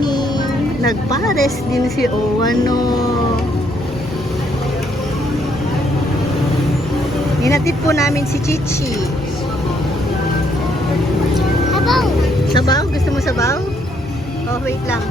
morning! Nagpares din si Owen, no? Hinatid po namin si Chichi. Habaw. Sabaw? Gusto mo sabaw? Oh, wait lang.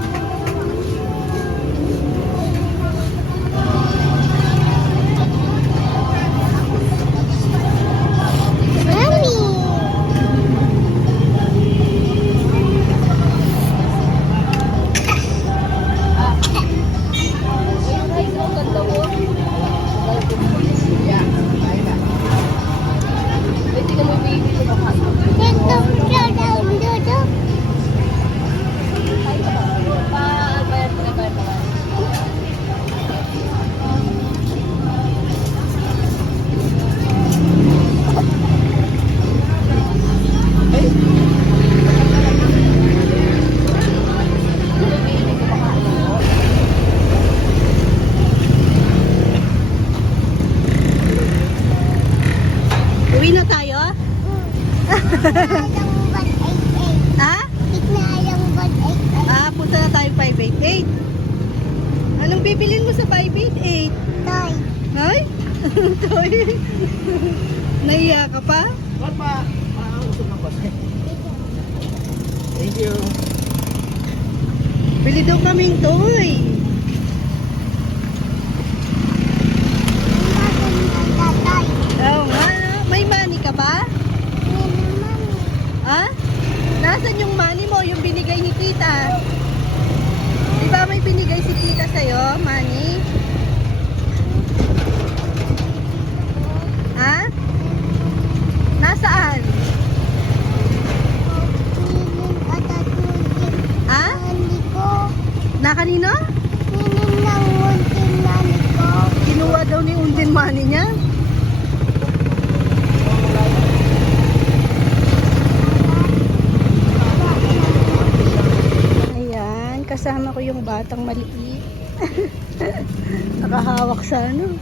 Sa ano.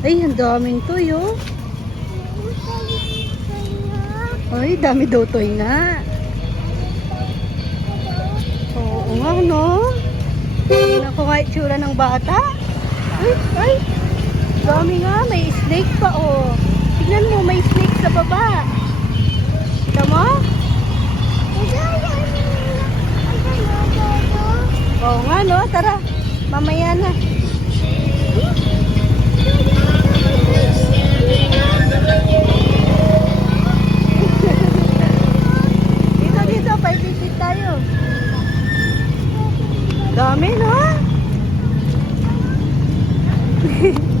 Ay, ang daming toy, oh. Ay, dami daw toy nga. Oo nga, no? Ko nga itsura ng bata. Ay, ay. Dami nga, may snake pa, oh. Tingnan mo, may snake sa baba. Kita mo? Oo nga, no? Tara, mamaya na. Dito, dito, paibigit tayo. Dami, no? Okay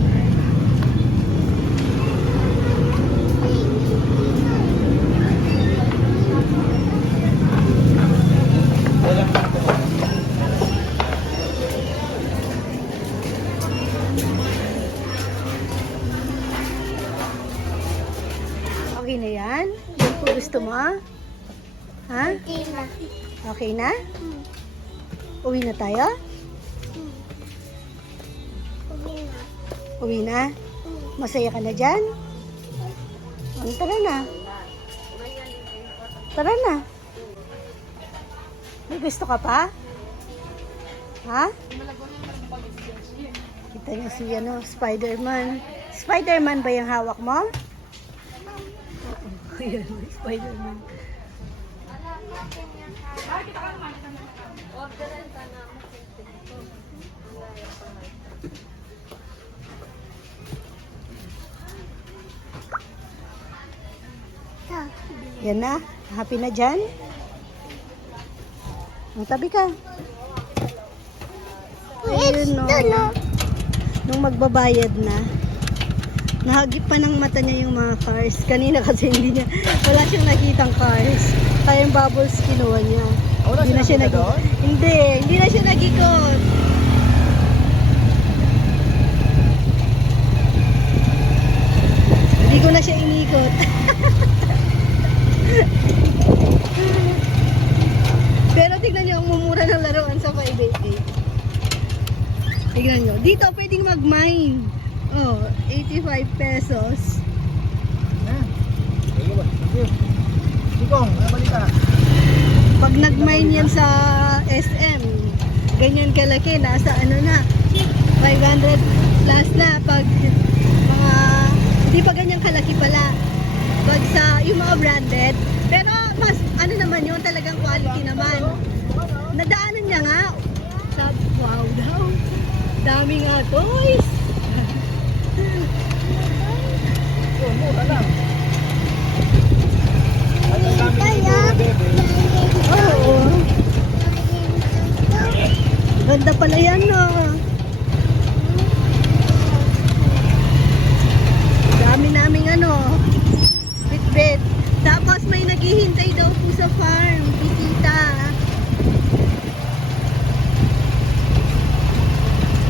Uwi na tayo? Uwi na? Masaya ka na dyan? Oh, tara na. Tara na. May gusto ka pa? Ha? Kita niyo si ano, Spider-Man. Spider-Man ba yung hawak mo? Oo, Ayan, may Spider-Man. Yan na. Happy na dyan? Ang tabi ka. Ayun, no. Nung magbabayad na. Nahagip pa ng mata niya yung mga cars. Kanina kasi hindi niya, wala siyang nakitang cars. Kaya yung bubbles kinuha niya. Ah, wala hindi na siya nag-? Hindi, hindi na siya nag-ikot. Hindi ko na siya inikot. Pero tignan niyo ang mumura ng laruan sa 588. Tignan niyo. Dito pwedeng mag-mine. Oh, 85 pesos. Sikong, ano balita? Pag nag-mine yan sa SM, ganyan kalaki, nasa ano na, 500 plus na. Pag mga, hindi pa ganyan kalaki pala. Pag sa, yung mga branded, pero mas, ano naman yun, talagang quality naman. Nadaanan niya nga, sabi, wow daw, dami nga toys. Oh, mura lang. At ang dami nito, bebe. Ganda pala yan, no. Dami naming ano, bitbit. Tapos may naghihintay daw po sa farm, bisita.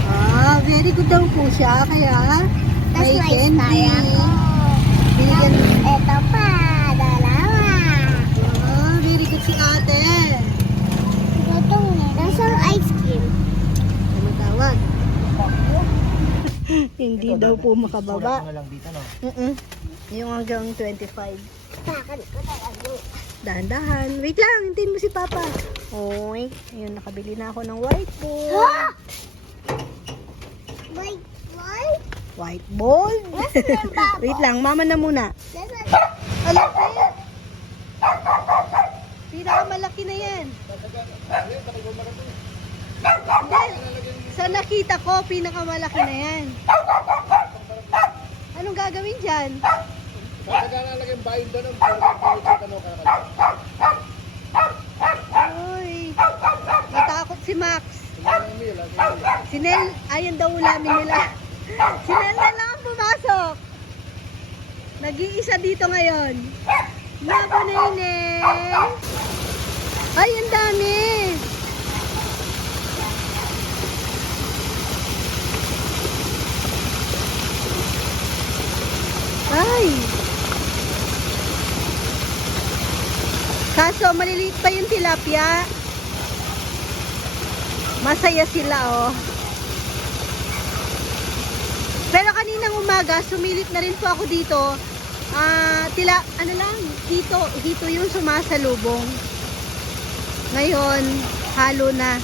Ah, very good daw po siya, kaya Tapos may candy. Binigyan, Ito pa, dalawa. very good si ate. Itong nasang ice cream. Ano tawag? Hindi daw po makababa. Kulang na lang dito, no? Mm Yung hanggang 25. Takan ko talaga. Dahan-dahan. Wait lang, hintayin mo si Papa. Oy, ayun, nakabili na ako ng Ha? whiteboard. What? Whiteboard? Yung babo? Wait lang, mama na muna. Alapit! Pinakamalaki na yan. Sa nakita ko, pinakamalaki na yan. Anong gagawin dyan? Tatagana lang yung bayin doon, ano, Uy, natakot si Max. Si Nel, ayan daw ulamin nila. Si Nel na lang ang pumasok. Nag-iisa dito ngayon. Labo na eh. Ay, ang dami. Ay. Kaso, maliliit pa yung tilapia. Masaya sila, oh. Pero kaninang umaga, sumilit na rin po ako dito. Ah, tila, ano lang, dito, dito yung sumasalubong. Ngayon, halo na.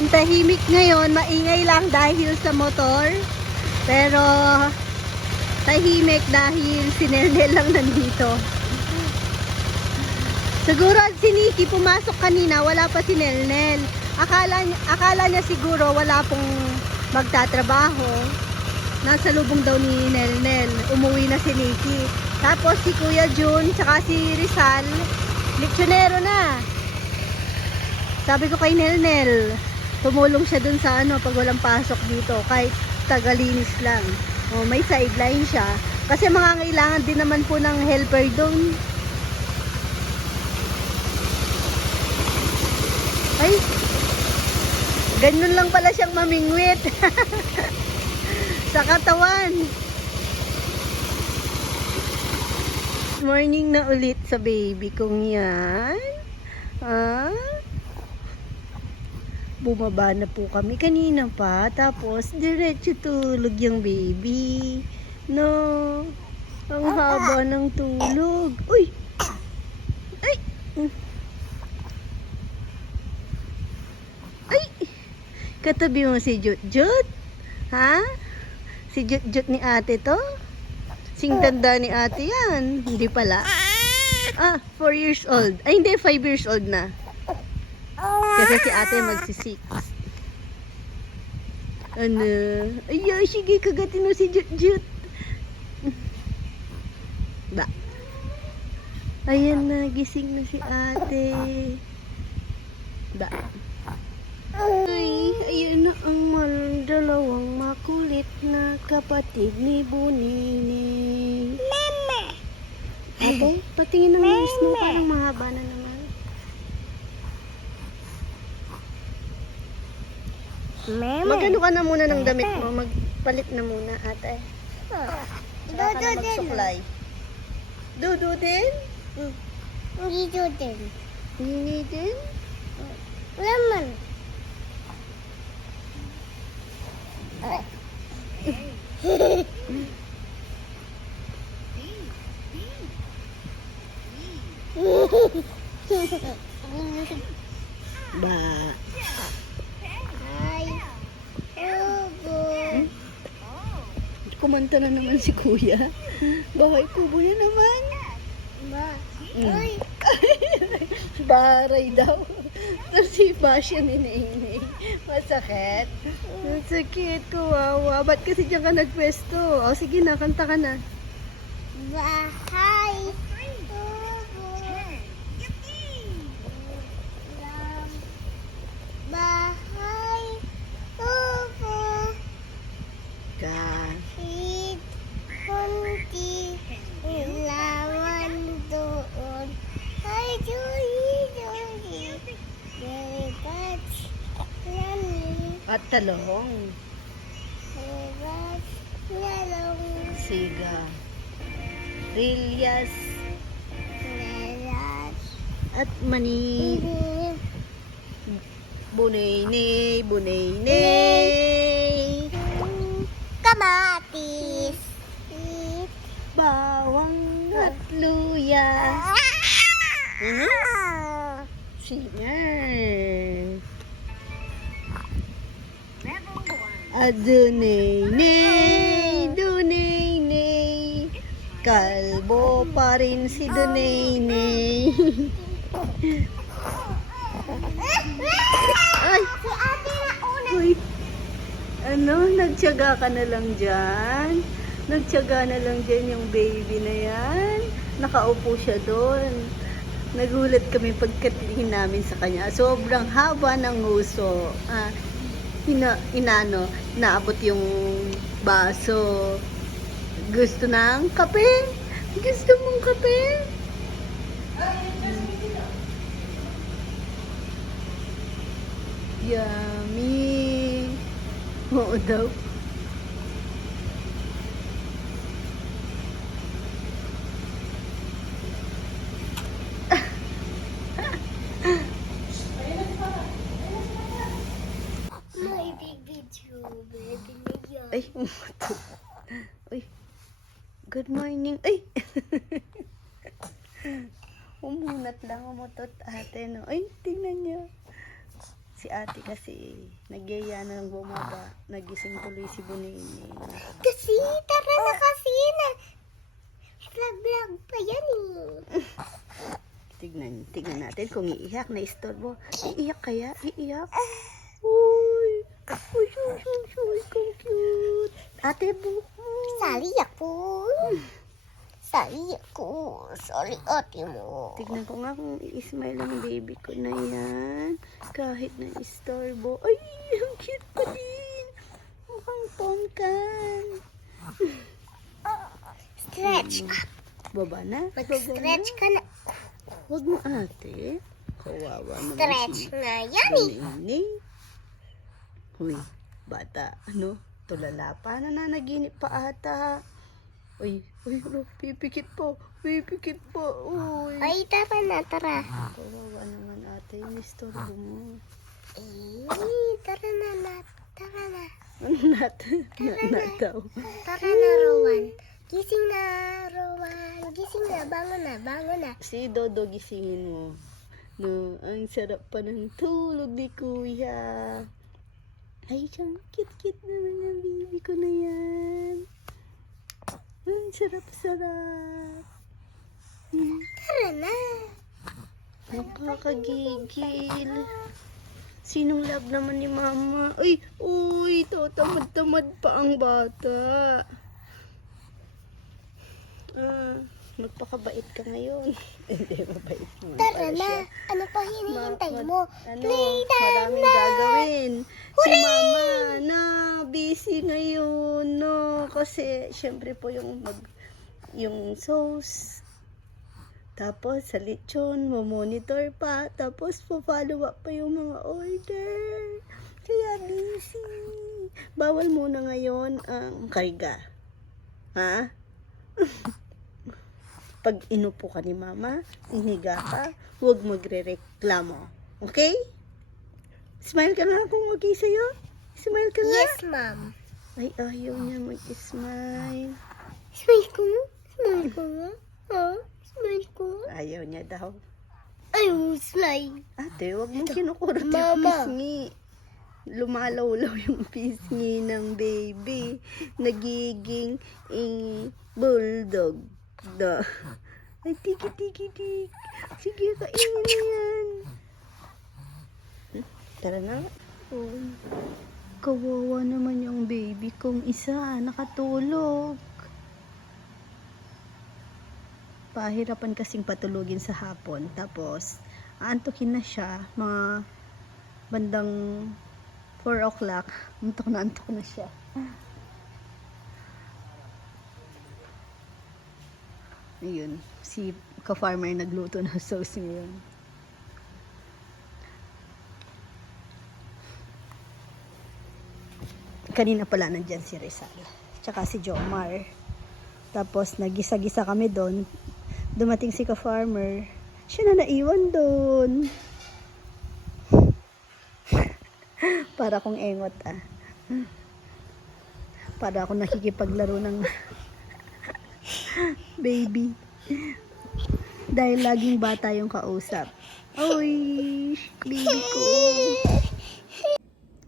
Ang tahimik ngayon, maingay lang dahil sa motor. Pero tahimik dahil si Nelnel lang nandito. Siguro si Nikki pumasok kanina, wala pa si Nelnel. Akala, akala niya siguro wala pong magtatrabaho. Nasa lubong daw ni Nelnel. Umuwi na si Nikki. Tapos si Kuya Jun, tsaka si Rizal, leksyonero na. Sabi ko kay Nelnel, tumulong siya dun sa ano pag walang pasok dito kahit tagalinis lang. O, may sideline siya. Kasi mga kailangan din naman po ng helper dun. Ay, ganun lang pala siyang mamingwit. sa katawan. Morning na ulit sa baby kong yan. Ah? Bumaba na po kami kanina pa. Tapos, diretso tulog yung baby. No. Ang haba ng tulog. Uy! Ay! Ay! Katabi mo si Jut Jut? Ha? Si Jut Jut ni ate to? Sing tanda ni ate yan. Hindi pala. Ah, 4 years old. Ay, hindi, 5 years old na. Kasi si ate magsi-6. Ano? Ay, sige, kagatin mo si Jut Jut. Ba. Ayan na, gising na si ate. Ba. Ay, ayan na ang mal- dalawang makulit na kapatid ni Bunini. Mama. Ate, patingin ng nose mo, parang mahaba na naman. Mama. Magano ka na muna ng damit mo, magpalit na muna ate. Saka ka na Dodo din. magsuklay. Dudu din? Nini din? Lemon. Ba. Kumanta na naman si kuya. Bahay kubo niya naman. Ba. Mm. Ay. Baray daw. Tapos si Basya ni Nene. Masakit. Masakit, kawawa. Ba't kasi diyan ka nagpwesto? O sige na, kanta ka na. Bahay. At talong. Much. Yellow. Siga. Rilyas. Very At mani. Bunay-nay, bunay-nay. Kamatis. Bawang at luya. Ah. Singer. Adunay-nay, dunay-nay. Kalbo pa rin si dunay-nay. Ay! Si ate na una. Uy, ano, nagtyaga ka na lang dyan? Nagtyaga na lang dyan yung baby na yan? Nakaupo siya doon. Nagulat kami pagkatingin namin sa kanya. Sobrang haba ng nguso. Ah, ina, inano, naabot yung baso. Gusto ng kape? Gusto mong kape? Yummy! Oo daw. May video, baby niya. Ay, umutot. Uy. Good morning. Ay! Umunat lang, umutot ate, no? Ay, tingnan niyo. Si ate kasi, nagyaya na ng bumaba. Nagising tuloy si Bunini. Kasi, tara na kasi na. Vlog-vlog pa yan eh. Tignan, tignan natin kung iiyak na istorbo. Iiyak kaya? Iiyak? Uy! Uy, uy, uy, uy, kung cute. Ate, buko. Sali ako. Sali ako. Sali ate mo. Tignan ko nga kung i-smile ang baby ko na yan. Kahit na istorbo. Ay, ang cute pa din. Mukhang tonkan. Stretch. Na? Baba na? Mag-stretch ka na. Huwag mo ate. Kawawa naman Stretch si na yan eh. Uy, bata, ano? Tulala pa, nananaginip pa ata. Uy, uy, uy, pipikit po. Pipikit po. Uy. Ay, tara na, tara. Kawawa naman ate, istorbo mo. Eh, tara na, na. Tara na. Ano nat? Na, na daw. Tara na, Rowan. Gising na, Rowan. Gising na, bangon na, bangon na. Si Dodo gisingin mo. No, ang sarap pa ng tulog ni Kuya. Ay, siyang cute-cute naman ng baby ko na yan. Ang sarap-sarap. Tara na. Nakakagigil. Sinong love naman ni mama? Uy, uy, tatamad-tamad pa ang bata. Ah, magpakabait ka ngayon. Hindi, mabait mo. Tara na. Ano pa hinihintay Ma- mo? Ano, Playtime maraming na! gagawin. Si mama na busy ngayon, no? Kasi, syempre po yung mag, yung sauce. Tapos, sa lechon, monitor pa. Tapos, po-follow up pa yung mga order. Kaya busy. Bawal muna ngayon ang karga. Ha? Pag inupo ka ni mama, iniga ka, huwag magre-reklamo. Okay? Smile ka nga kung okay sa'yo. Smile ka nga. Yes, ma'am. Ay, ayaw niya mag-smile. Smile ko nga. Smile ko nga. Ha? Smile ko nga. Ayaw niya daw. Ayaw, smile. Ate, huwag mong kinukurot yung pisngi. Lumalawlaw yung pisngi ng baby. Nagiging eh, bulldog. Da. Ay, tiki, tiki, tiki. Sige, kainin na Tara na. Oh. Kawawa naman yung baby kong isa. Nakatulog. Pahirapan kasing patulugin sa hapon. Tapos, aantukin na siya. Mga bandang 4 o'clock. Antok na antok na siya. Ayun, si ka-farmer nagluto ng sauce ngayon. Kanina pala nandyan si Rizal. Tsaka si Jomar. Tapos nagisa-gisa kami doon. Dumating si ka-farmer. Siya na naiwan doon. Para akong engot ah. Para ako nakikipaglaro ng baby. Dahil laging bata yung kausap. Oy, baby ko.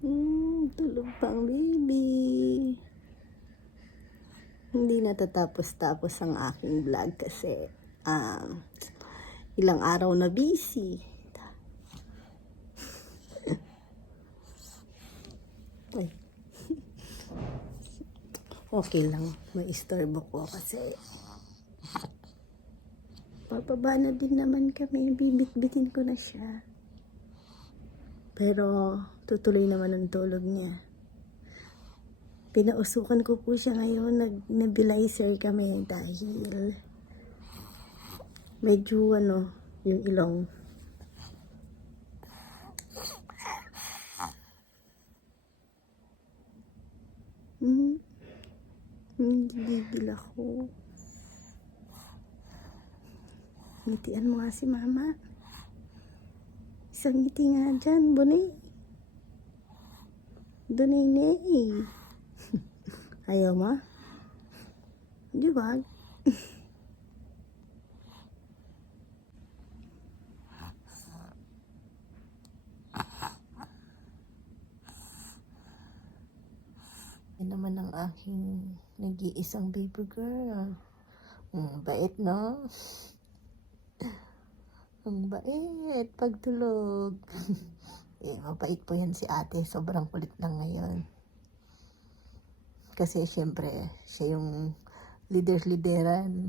Hmm, tulog pang baby. Hindi natatapos-tapos ang aking vlog kasi um, ilang araw na busy. Ay. Okay lang, may istorbo ko kasi papaba na din naman kami, bibit-bitin ko na siya. Pero tutuloy naman ang tulog niya. Pinausukan ko po siya ngayon, nag-nebulizer kami dahil medyo ano, yung ilong. Hmm. Hindi gigil ako. Ngitian mo nga si mama. Isang ngiti nga dyan, Bonay. Donay na eh. Ayaw mo? Di ba? Naman ang aking nag-iisang baby girl. Ang bait, no? Ang bait pagtulog. eh, mabait po yan si ate. Sobrang kulit lang ngayon. Kasi syempre, siya yung leader-lideran.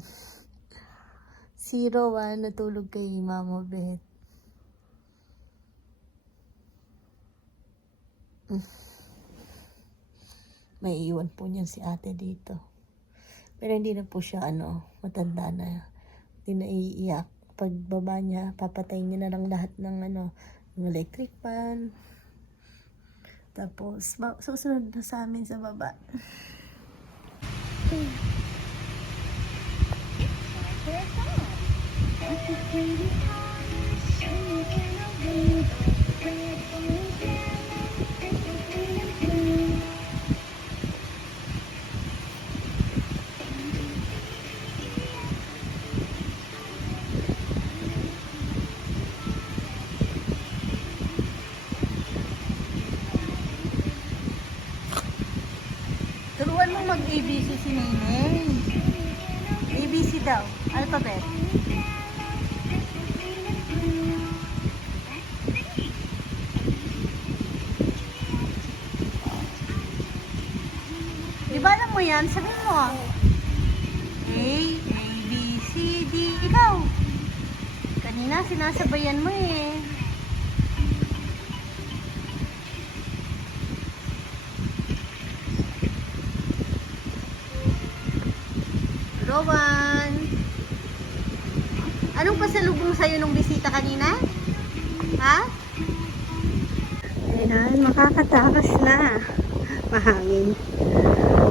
Zero ah, natulog kay Mama Beth. Mm. May iwan po niyan si ate dito. Pero hindi na po siya ano, matanda na. Hindi na iiyak. Pagbaba niya, papatayin niya na lang lahat ng ano, ng electric fan. Tapos, susunod na sa amin sa baba. Turuan Kanina, sinasabayan mo eh. Rowan. Anong pasalubong sa'yo nung bisita kanina? Ha? Ayan, makakatakas na. Mahangin.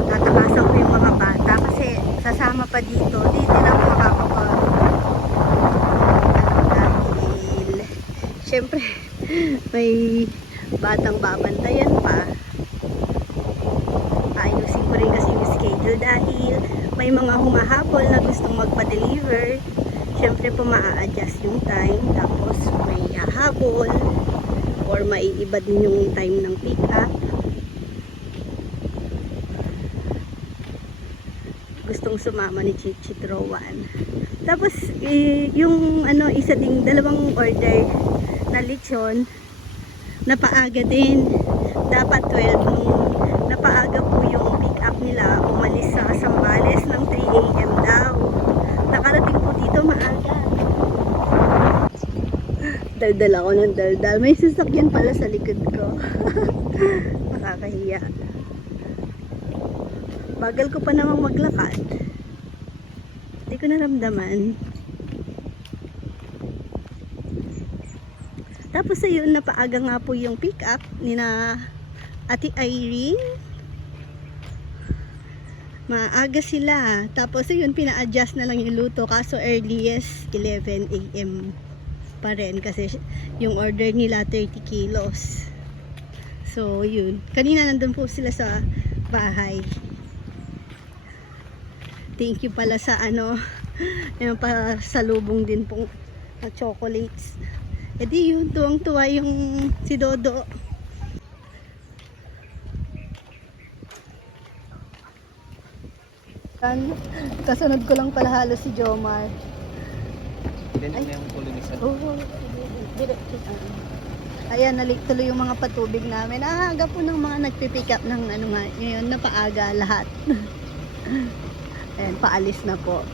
Tatakasan ko yung mga bata kasi sasama pa dito. Dito lang makakapag dahil syempre may batang babantayan pa. Ayusin ko rin kasi yung schedule dahil may mga humahabol na gustong magpa-deliver. Syempre po maa-adjust yung time. Tapos may hahabol or maiiba din yung time ng pick up. Gustong sumama ni Chichi Rowan. Tapos eh, yung ano isa ding dalawang order na lechon napaaga din. Dapat 12 noon. Napaaga po yung pick up nila. Umalis sa Sambales ng 3 a.m. daw. Nakarating po dito maaga. Daldal ako ng daldal. May sasakyan pala sa likod ko. Nakakahiya. Bagal ko pa namang maglakad. Hindi ko naramdaman. Tapos ayun, napaaga nga po yung pick up ni na Ate Irene. Maaga sila. Tapos ayun, pina-adjust na lang yung luto. Kaso earliest 11 a.m. pa rin. Kasi yung order nila 30 kilos. So yun. Kanina nandun po sila sa bahay. Thank you pala sa ano, yung pa salubong din pong uh, chocolates. E di yun, tuwang-tuwa yung si Dodo. Kan, kasunod ko lang pala halos si Jomar. Ganyan na yung kulinisan. Oo. Ayan, nalik tuloy yung mga patubig namin. Ah, aga po ng mga nagpipick up ng ano nga, ngayon napaaga lahat. Ayan, paalis na po.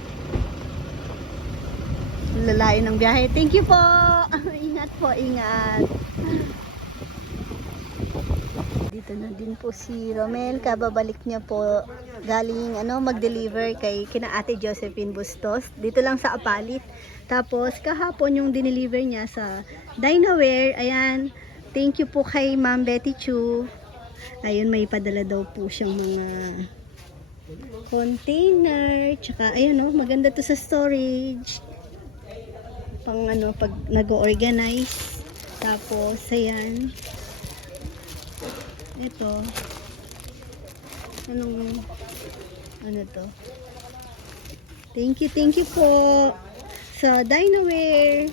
Lalayo ng biyahe. Thank you po! ingat po, ingat. Dito na din po si Romel. Kababalik niya po galing ano, mag-deliver kay kina Ate Josephine Bustos. Dito lang sa Apalit. Tapos kahapon yung dineliver niya sa Dinaware. Ayan. Thank you po kay Ma'am Betty Chu. Ayun, may padala daw po siyang mga container. Tsaka, ayun oh, maganda to sa storage. Pang ano, pag nag-organize. Tapos, ayan. Ito. Anong, ano to? Thank you, thank you po sa Dinaware.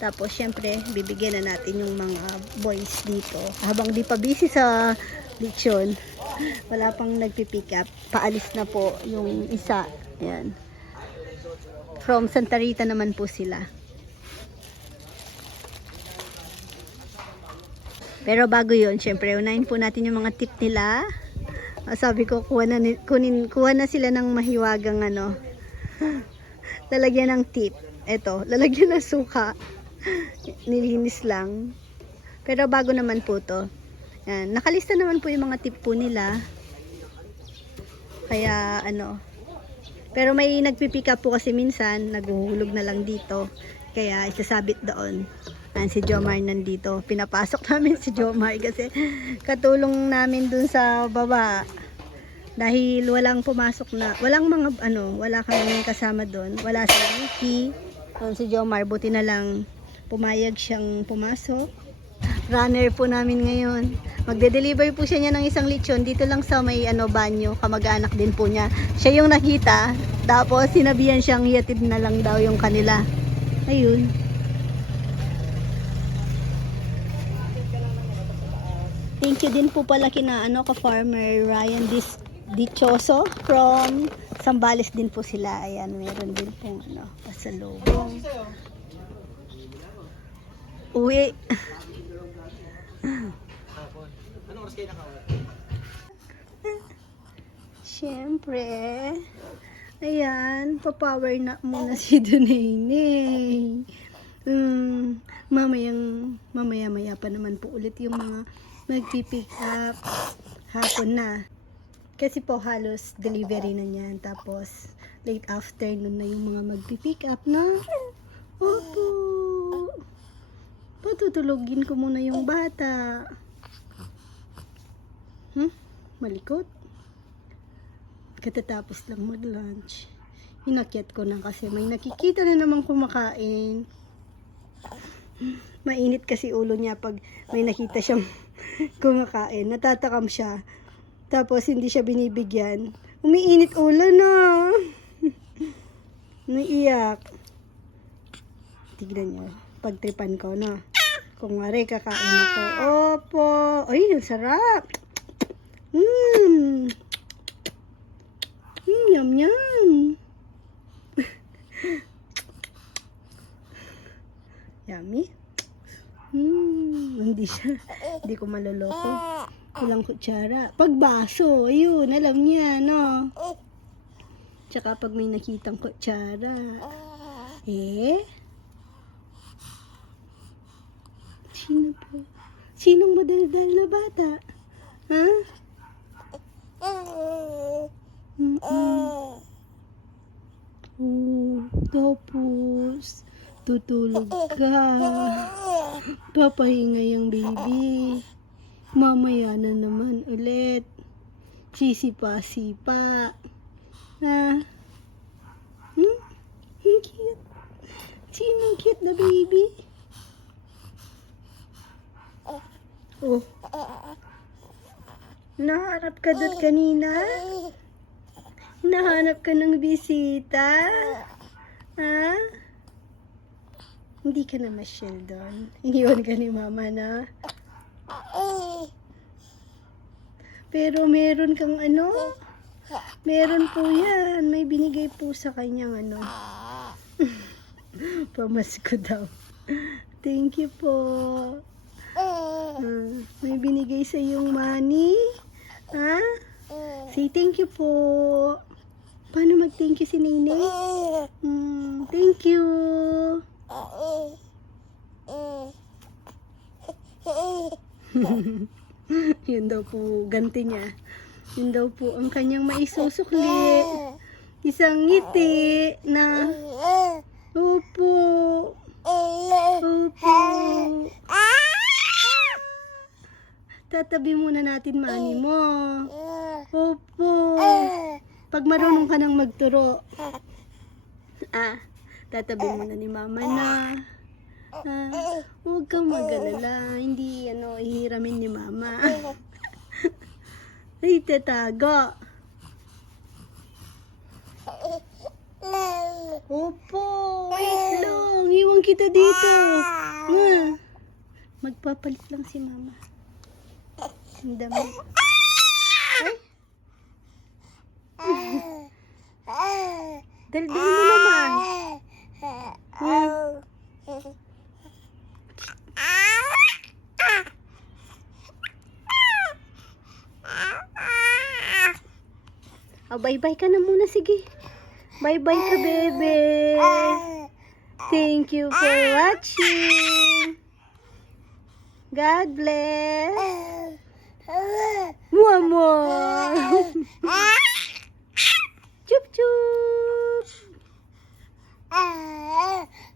Tapos, syempre, bibigyan na natin yung mga boys dito. Habang di pa busy sa lechon, wala pang nagpipick up. Paalis na po yung isa. Ayan. From Santa Rita naman po sila. Pero bago yun, syempre, unahin po natin yung mga tip nila. Ah, Sabi ko, kuha na, ni- kunin, kuha na sila ng mahiwagang ano. lalagyan ng tip. Eto, lalagyan ng suka. Nilinis lang. Pero bago naman po to. Yan, nakalista naman po yung mga tip po nila. Kaya ano. Pero may nagpipick up po kasi minsan, naghuhulog na lang dito. Kaya isasabit doon. Ayan, si Jomar nandito. Pinapasok namin si Jomar kasi katulong namin dun sa baba. Dahil walang pumasok na, walang mga ano, wala kami kasama doon. Wala si Ricky. Doon si Jomar, buti na lang pumayag siyang pumasok. Runner po namin ngayon. Magde-deliver po siya niya ng isang lechon dito lang sa may ano banyo, kamag-anak din po niya. Siya yung nakita, tapos sinabihan siyang hiatid na lang daw yung kanila. Ayun. Thank you din po pala kina ano ka farmer Ryan Dis Dichoso from Sambales din po sila. Ayan, meron din pong ano, pasalubong. Uwi. Anong oras kayo nakawala? Siyempre. Ayan, papower na muna si Dunayne. Um, mamayang, mamaya-maya pa naman po ulit yung mga magpipick up hapon na. Kasi po halos delivery na niyan. Tapos late afternoon na yung mga magpipick up na. Opo. Patutulogin ko muna yung bata. Hmm? Malikot? Katatapos lang mag-lunch. Inakyat ko na kasi may nakikita na naman kumakain. Mainit kasi ulo niya pag may nakita siyang kumakain. Natatakam siya. Tapos hindi siya binibigyan. Umiinit ulo na. Naiiyak. Tignan niyo. Pagtripan ko, no? Kung wari, kakain ako. Opo. Ay, ang sarap. Mmm. Mm, yum, yum. Yummy. Hmm, hindi siya. Hindi ko maloloko. Walang kutsara. Pag baso, ayun, alam niya, no? Tsaka pag may nakitang kutsara. Eh? Sino po? Sinong madaldal na bata? Ha? Mm-mm. Oh, tapos, tutulog ka. Papahinga yung baby. Mamaya na naman ulit. Sisipa-sipa. Ha? Hmm? Ang cute. Sino cute na baby? Oh. Nahanap ka doon kanina? Nahanap ka ng bisita? Ha? Hindi ka na ma-chill doon. Iniwan ka ni mama na. Pero meron kang ano? Meron po yan. May binigay po sa kanyang ano. Pamasko daw. Thank you po. Ah, may binigay sa yung money. Ha? Say thank you po. Paano mag-thank you si Nene? Mm, thank you. Yun daw po, ganti niya. Yun daw po ang kanyang maisusukli. Isang ngiti na, opo, opo. Tatabi muna natin mani mo. Opo. Pag marunong ka nang magturo. Ah, tatabi muna ni mama na. Ah, huwag kang magalala. Hindi, ano, ihiramin ni mama. Ay, tatago. Opo, wait lang. Iwan kita dito. Ma, magpapalit lang si mama. Ang dami. Daldal mo naman. Hmm. Oh, bye-bye ka na muna, sige. Bye-bye ka, bebe. Thank you for watching. God bless. Mama. chup, chup.